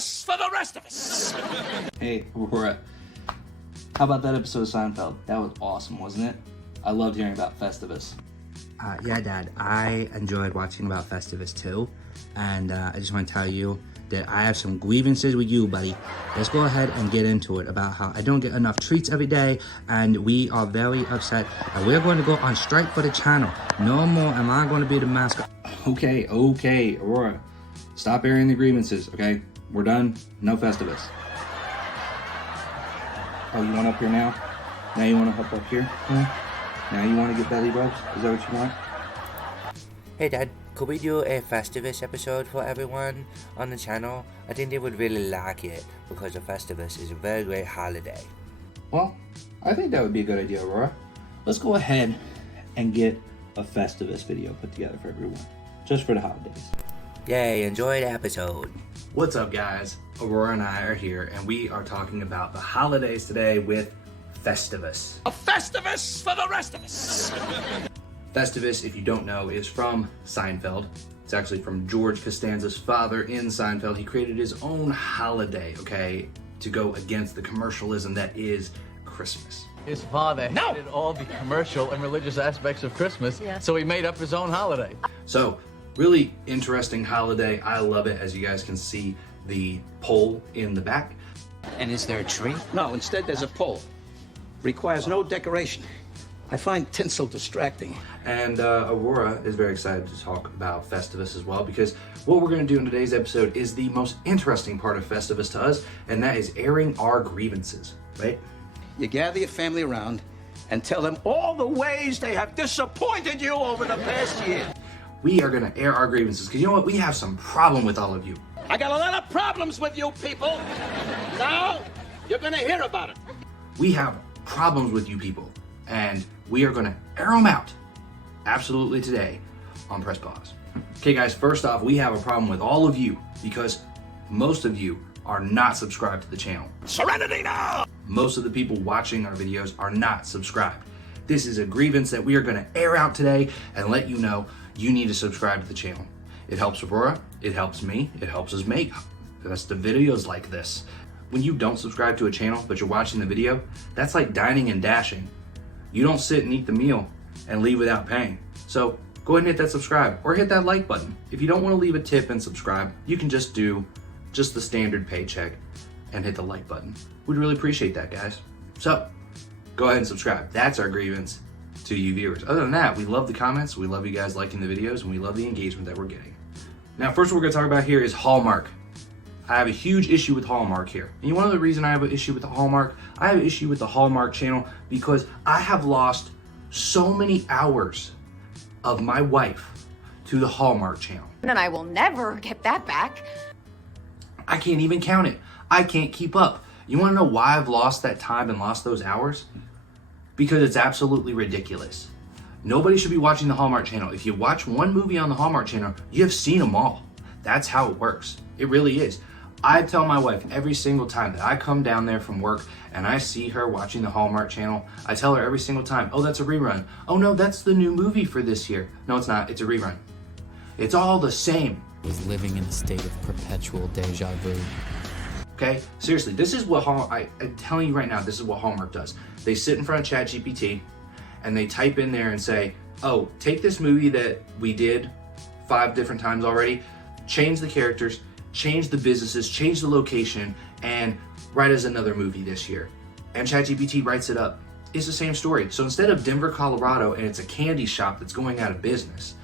Festivus for the rest of us. Hey, Aurora. How about that episode of Seinfeld? That was awesome, wasn't it? I loved hearing about Festivus. Yeah, Dad, I enjoyed watching about Festivus too. And I just want to tell you that I have some grievances with you, buddy. Let's go ahead and get into it about how I don't get enough treats every day, and we are very upset. And we're going to go on strike for the channel. No more am I going to be the mascot. Okay, Aurora. Stop airing the grievances, okay? We're done. No Festivus. Oh, you want up here now? Now you want to hop up here? Huh? Now you want to get belly rubs? Is that what you want? Hey, Dad, could we do a Festivus episode for everyone on the channel? I think they would really like it because the Festivus is a very great holiday. Well, I think that would be a good idea, Aurora. Let's go ahead and get a Festivus video put together for everyone, just for the holidays. Yay, enjoy the episode. What's up, guys? Aurora and I are here, and we are talking about the holidays today with Festivus. A Festivus for the rest of us. Festivus, if you don't know, is from Seinfeld. It's actually from George Costanza's father in Seinfeld. He created his own holiday, okay, to go against the commercialism that is Christmas. His father hated all the commercial and religious aspects of Christmas, so he made up his own holiday. So, really interesting holiday. I love it. As you guys can see the pole in the back. And is there a tree? No, instead there's a pole. Requires no decoration. I find tinsel distracting. And Aurora is very excited to talk about Festivus as well, because what we're going to do in today's episode is the most interesting part of Festivus to us, and that is airing our grievances, right? You gather your family around and tell them all the ways they have disappointed you over the past year. We are going to air our grievances, because you know what? We have some problem with all of you. I got a lot of problems with you people. Now, you're gonna hear about it. We have problems with you people, and we are going to air them out absolutely today on Press Pause. Okay, guys, first off, we have a problem with all of you because most of you are not subscribed to the channel. Serenity now! Most of the people watching our videos are not subscribed. This is a grievance that we are going to air out today and let you know you need to subscribe to the channel. It helps Aurora, it helps me, it helps us make the videos like this. When you don't subscribe to a channel but you're watching the video, that's like dining and dashing. You don't sit and eat the meal and leave without paying. So go ahead and hit that subscribe or hit that like button. If you don't want to leave a tip and subscribe, you can just do the standard paycheck and hit the like button. We'd really appreciate that, guys. So go ahead and subscribe. That's our grievance to you viewers. Other than that, we love the comments, we love you guys liking the videos, and we love the engagement that we're getting. Now, first what we're going to talk about here is Hallmark. I have a huge issue with Hallmark here. And one of the reasons I have an issue with the Hallmark, I have an issue with the Hallmark channel because I have lost so many hours of my wife to the Hallmark channel. And I will never get that back. I can't even count it. I can't keep up. You want to know why I've lost that time and lost those hours? Because it's absolutely ridiculous. Nobody should be watching the Hallmark channel. If you watch one movie on the Hallmark channel, you have seen them all. That's how it works. It really is. I tell my wife every single time that I come down there from work and I see her watching the Hallmark channel, I tell her every single time, oh, that's a rerun. Oh no, that's the new movie for this year. No, it's not, it's a rerun. It's all the same. Was living in a state of perpetual deja vu. Okay, seriously, this is what I'm telling you right now, this is what Hallmark does. They sit in front of ChatGPT and they type in there and say, oh, take this movie that we did 5 different times already, change the characters, change the businesses, change the location, and write us another movie this year. And ChatGPT writes it up. It's the same story. So instead of Denver, Colorado, and it's a candy shop that's going out of business,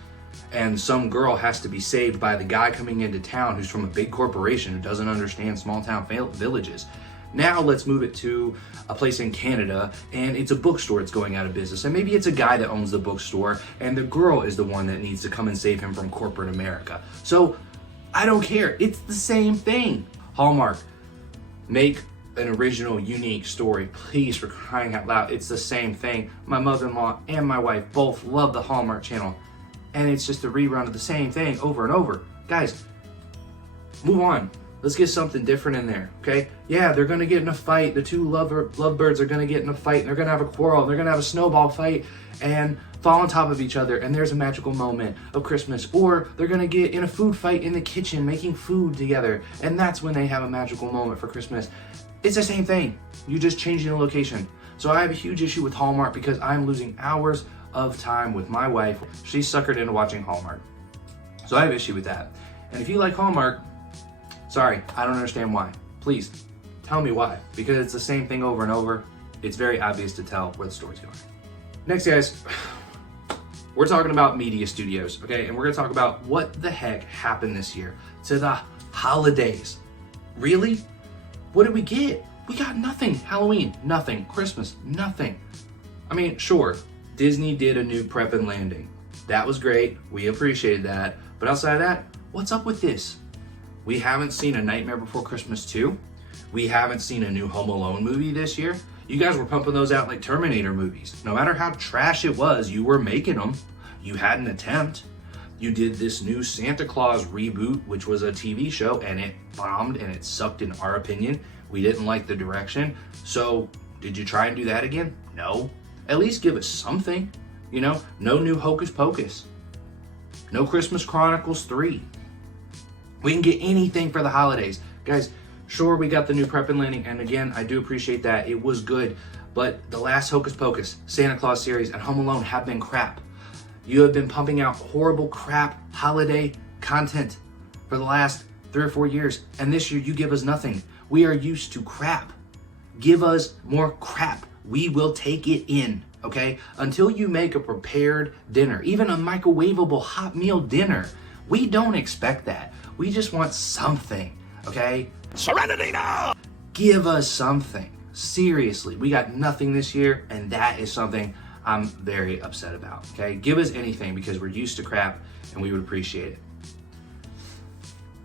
and some girl has to be saved by the guy coming into town who's from a big corporation who doesn't understand small town villages. Now let's move it to a place in Canada, and it's a bookstore that's going out of business. And maybe it's a guy that owns the bookstore, and the girl is the one that needs to come and save him from corporate America. So I don't care. It's the same thing. Hallmark, make an original, unique story. Please, for crying out loud. It's the same thing. My mother-in-law and my wife both love the Hallmark channel. And it's just a rerun of the same thing over and over. Guys, move on. Let's get something different in there, okay? Yeah, they're gonna get in a fight. The two lovebirds are gonna get in a fight, and they're gonna have a quarrel, and they're gonna have a snowball fight, and fall on top of each other and there's a magical moment of Christmas, or they're gonna get in a food fight in the kitchen making food together and that's when they have a magical moment for Christmas. It's the same thing, you just changing the location. So I have a huge issue with Hallmark because I'm losing hours of time with my wife. She's suckered into watching Hallmark. So I have issue with that. And if you like Hallmark, sorry, I don't understand why. Please, tell me why. Because it's the same thing over and over. It's very obvious to tell where the story's going. Next, guys, we're talking about media studios, okay? And we're gonna talk about what the heck happened this year to the holidays. Really? What did we get? We got nothing. Halloween, nothing. Christmas, nothing. I mean, sure, Disney did a new Prep and Landing. That was great. We appreciated that. But outside of that, what's up with this? We haven't seen A Nightmare Before Christmas 2. We haven't seen a new Home Alone movie this year. You guys were pumping those out like Terminator movies. No matter how trash it was, you were making them. You had an attempt. You did this new Santa Claus reboot, which was a TV show, and it bombed and it sucked in our opinion. We didn't like the direction. So did you try and do that again? No. At least give us something. You know, no new Hocus Pocus. No Christmas Chronicles 3. We can get anything for the holidays. Guys, sure, we got the new Prep and Landing, and again, I do appreciate that. It was good, but the last Hocus Pocus, Santa Claus series, and Home Alone have been crap. You have been pumping out horrible crap holiday content for the last 3 or 4 years, and this year you give us nothing. We are used to crap. Give us more crap. We will take it in, okay? Until you make a prepared dinner, even a microwavable hot meal dinner, we don't expect that. We just want something, okay? Serenity now! Give us something. Seriously, we got nothing this year, and that is something I'm very upset about, okay? Give us anything because we're used to crap, and we would appreciate it.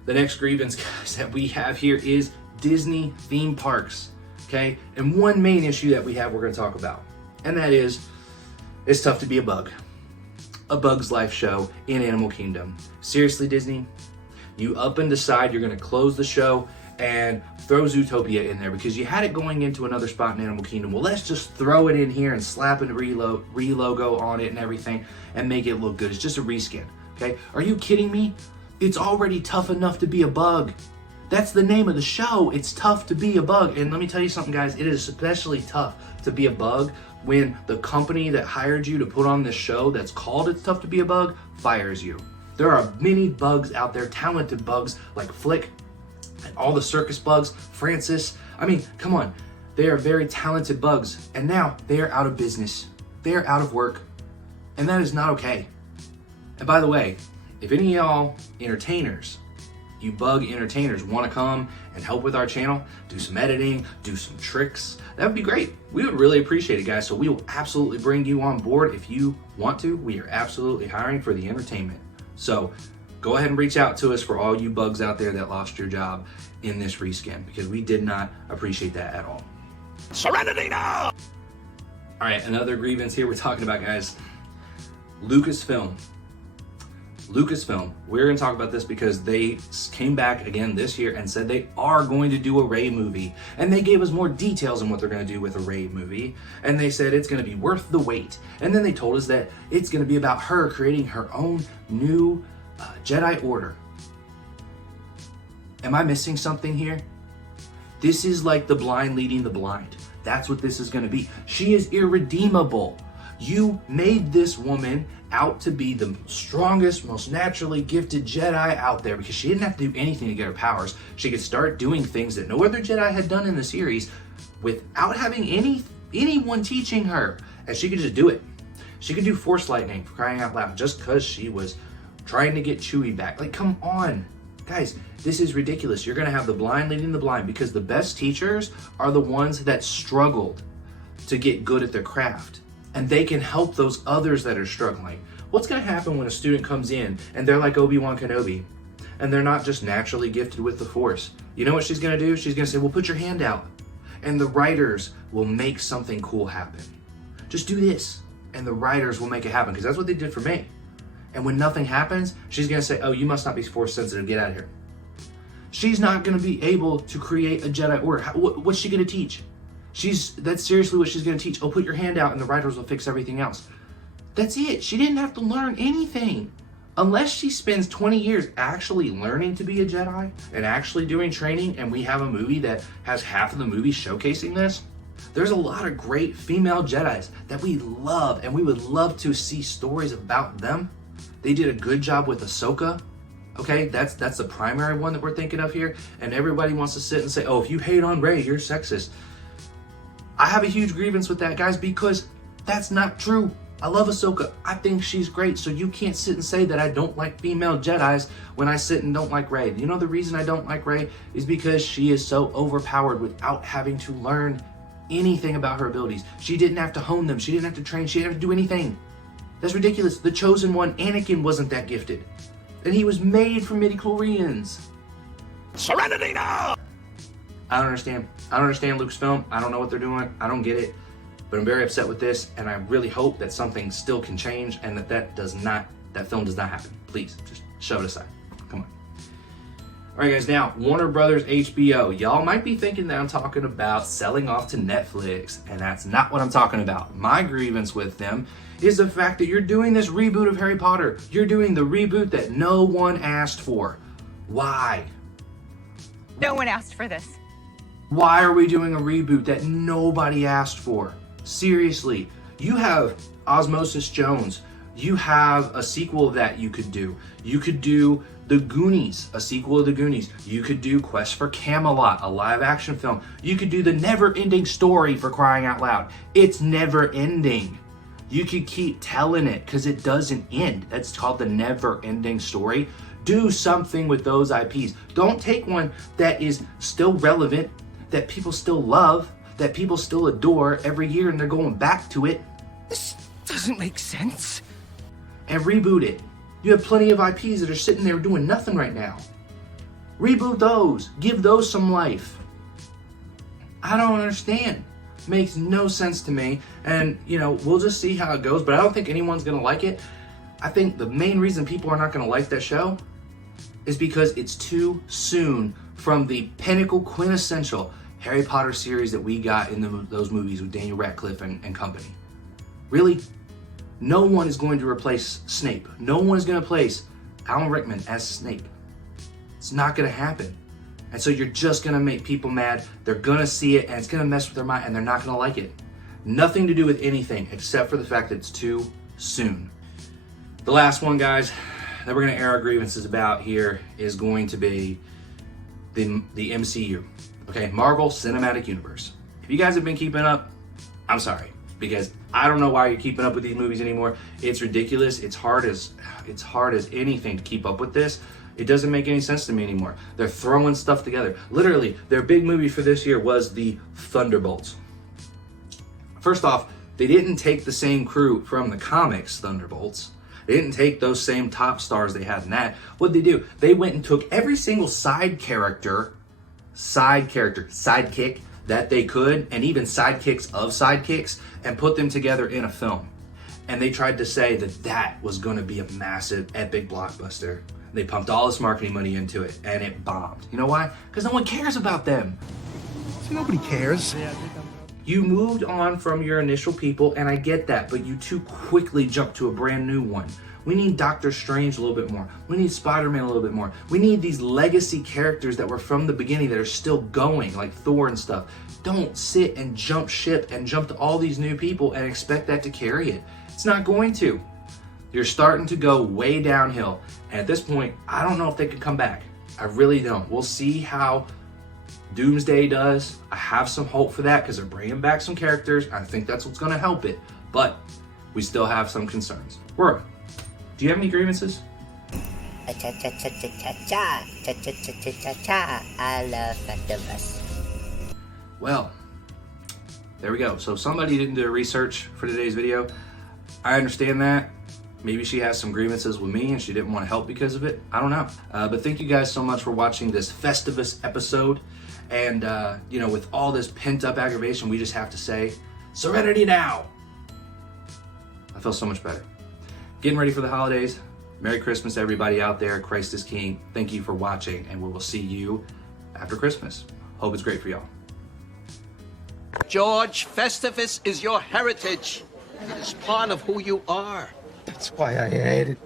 The next grievance, guys, that we have here is Disney theme parks, okay? And one main issue that we have we're gonna talk about, and that is, it's tough to be a bug. A Bug's Life show in Animal Kingdom. Seriously, Disney? You up and decide you're gonna close the show and throw Zootopia in there because you had it going into another spot in Animal Kingdom. Well, let's just throw it in here and slap a re-logo on it and everything and make it look good. It's just a reskin, okay? Are you kidding me? It's already tough enough to be a bug. That's the name of the show. It's tough to be a bug. And let me tell you something, guys. It is especially tough to be a bug when the company that hired you to put on this show that's called It's Tough to Be a Bug fires you. There are many bugs out there, talented bugs like Flick, and all the circus bugs, Francis. I mean, come on. They are very talented bugs. And now they are out of business. They are out of work. And that is not okay. And by the way, if any of y'all entertainers, you bug entertainers want to come and help with our channel, do some editing, do some tricks, that would be great. We would really appreciate it, guys. So we will absolutely bring you on board if you want to. We are absolutely hiring for the entertainment. So go ahead and reach out to us for all you bugs out there that lost your job in this reskin because we did not appreciate that at all. Serenity now! All right, another grievance here we're talking about, guys. Lucasfilm, we're gonna talk about this because they came back again this year and said they are going to do a Rey movie. And they gave us more details on what they're gonna do with a Rey movie. And they said it's gonna be worth the wait. And then they told us that it's gonna be about her creating her own new Jedi Order. Am I missing something here? This is like the blind leading the blind. That's what this is gonna be. She is irredeemable. You made this woman out to be the strongest, most naturally gifted Jedi out there because she didn't have to do anything to get her powers. She could start doing things that no other Jedi had done in the series without having anyone teaching her. And she could just do it. She could do Force Lightning, for crying out loud, just because she was trying to get Chewie back. Like, come on. Guys, this is ridiculous. You're gonna have the blind leading the blind because the best teachers are the ones that struggled to get good at their craft. And they can help those others that are struggling. What's gonna happen when a student comes in and they're like Obi-Wan Kenobi and they're not just naturally gifted with the Force? You know what she's gonna do? She's gonna say, well, put your hand out. And the writers will make something cool happen. Just do this. And the writers will make it happen because that's what they did for me. And when nothing happens, she's gonna say, oh, you must not be Force sensitive, get out of here. She's not gonna be able to create a Jedi Order. What's she gonna teach? That's seriously what she's gonna teach. Oh, put your hand out and the writers will fix everything else. That's it. She didn't have to learn anything. Unless she spends 20 years actually learning to be a Jedi and actually doing training, and we have a movie that has half of the movie showcasing this, there's a lot of great female Jedis that we love, and we would love to see stories about them. They did a good job with Ahsoka. Okay, that's the primary one that we're thinking of here, and everybody wants to sit and say, oh, if you hate on Rey, you're sexist. I have a huge grievance with that, guys, because that's not true. I love Ahsoka. I think she's great, so you can't sit and say that I don't like female Jedis when I sit and don't like Rey. You know the reason I don't like Rey is because she is so overpowered without having to learn anything about her abilities. She didn't have to hone them. She didn't have to train. She didn't have to do anything. That's ridiculous. The Chosen One, Anakin, wasn't that gifted. And he was made from midi-chlorians. Serenity now! I don't understand. I don't understand Lucasfilm. I don't know what they're doing. I don't get it. But I'm very upset with this, and I really hope that something still can change and that film does not happen. Please, just shove it aside. Come on. All right, guys, now, Warner Brothers HBO. Y'all might be thinking that I'm talking about selling off to Netflix, and that's not what I'm talking about. My grievance with them is the fact that you're doing this reboot of Harry Potter. You're doing the reboot that no one asked for. Why? No one asked for this. Why are we doing a reboot that nobody asked for? Seriously, you have Osmosis Jones. You have a sequel of that you could do. You could do The Goonies, a sequel of The Goonies. You could do Quest for Camelot, a live action film. You could do The Never Ending Story, for crying out loud. It's never ending. You could keep telling it because it doesn't end. That's called The Never Ending Story. Do something with those IPs. Don't take one that is still relevant, that people still love, that people still adore every year, and they're going back to it. This doesn't make sense. And reboot it. You have plenty of IPs that are sitting there doing nothing right now. Reboot those. Give those some life. I don't understand. Makes no sense to me. And, we'll just see how it goes, but I don't think anyone's going to like it. I think the main reason people are not going to like that show is because it's too soon from the pinnacle, quintessential Harry Potter series that we got in those movies with Daniel Radcliffe and company. Really? No one is going to replace Snape. No one is going to place Alan Rickman as Snape. It's not going to happen. And so you're just going to make people mad. They're going to see it, and it's going to mess with their mind, and they're not going to like it. Nothing to do with anything except for the fact that it's too soon. The last one, guys, that we're going to air our grievances about here is going to be the MCU. Okay, Marvel Cinematic Universe. If you guys have been keeping up, I'm sorry, because I don't know why you're keeping up with these movies anymore. It's ridiculous. It's hard as anything to keep up with this. It doesn't make any sense to me anymore. They're throwing stuff together. Literally, their big movie for this year was the Thunderbolts. First off, they didn't take the same crew from the comics Thunderbolts. They didn't take those same top stars they had in that. What'd they do? They went and took every single sidekick that they could, and even sidekicks of sidekicks, and put them together in a film. And they tried to say that was going to be a massive, epic blockbuster. They pumped all this marketing money into it, and it bombed. You know why? Because no one cares about them. Nobody cares. You moved on from your initial people, and I get that, but you too quickly jumped to a brand new one. We need Doctor Strange a little bit more. We need Spider-Man a little bit more. We need these legacy characters that were from the beginning that are still going, like Thor and stuff. Don't sit and jump ship and jump to all these new people and expect that to carry it. It's not going to. You're starting to go way downhill. And at this point, I don't know if they could come back. I really don't. We'll see how Doomsday does. I have some hope for that because they're bringing back some characters. I think that's what's going to help it. But we still have some concerns. Worm, do you have any grievances? I love Festivus. Well, there we go. So somebody didn't do research for today's video. I understand that. Maybe she has some grievances with me and she didn't want to help because of it. I don't know. But thank you guys so much for watching this Festivus episode. And, with all this pent-up aggravation, we just have to say, serenity now! I feel so much better. Getting ready for the holidays. Merry Christmas, everybody out there. Christ is King. Thank you for watching, and we will see you after Christmas. Hope it's great for y'all. George, Festivus is your heritage. It's part of who you are. That's why I hate it.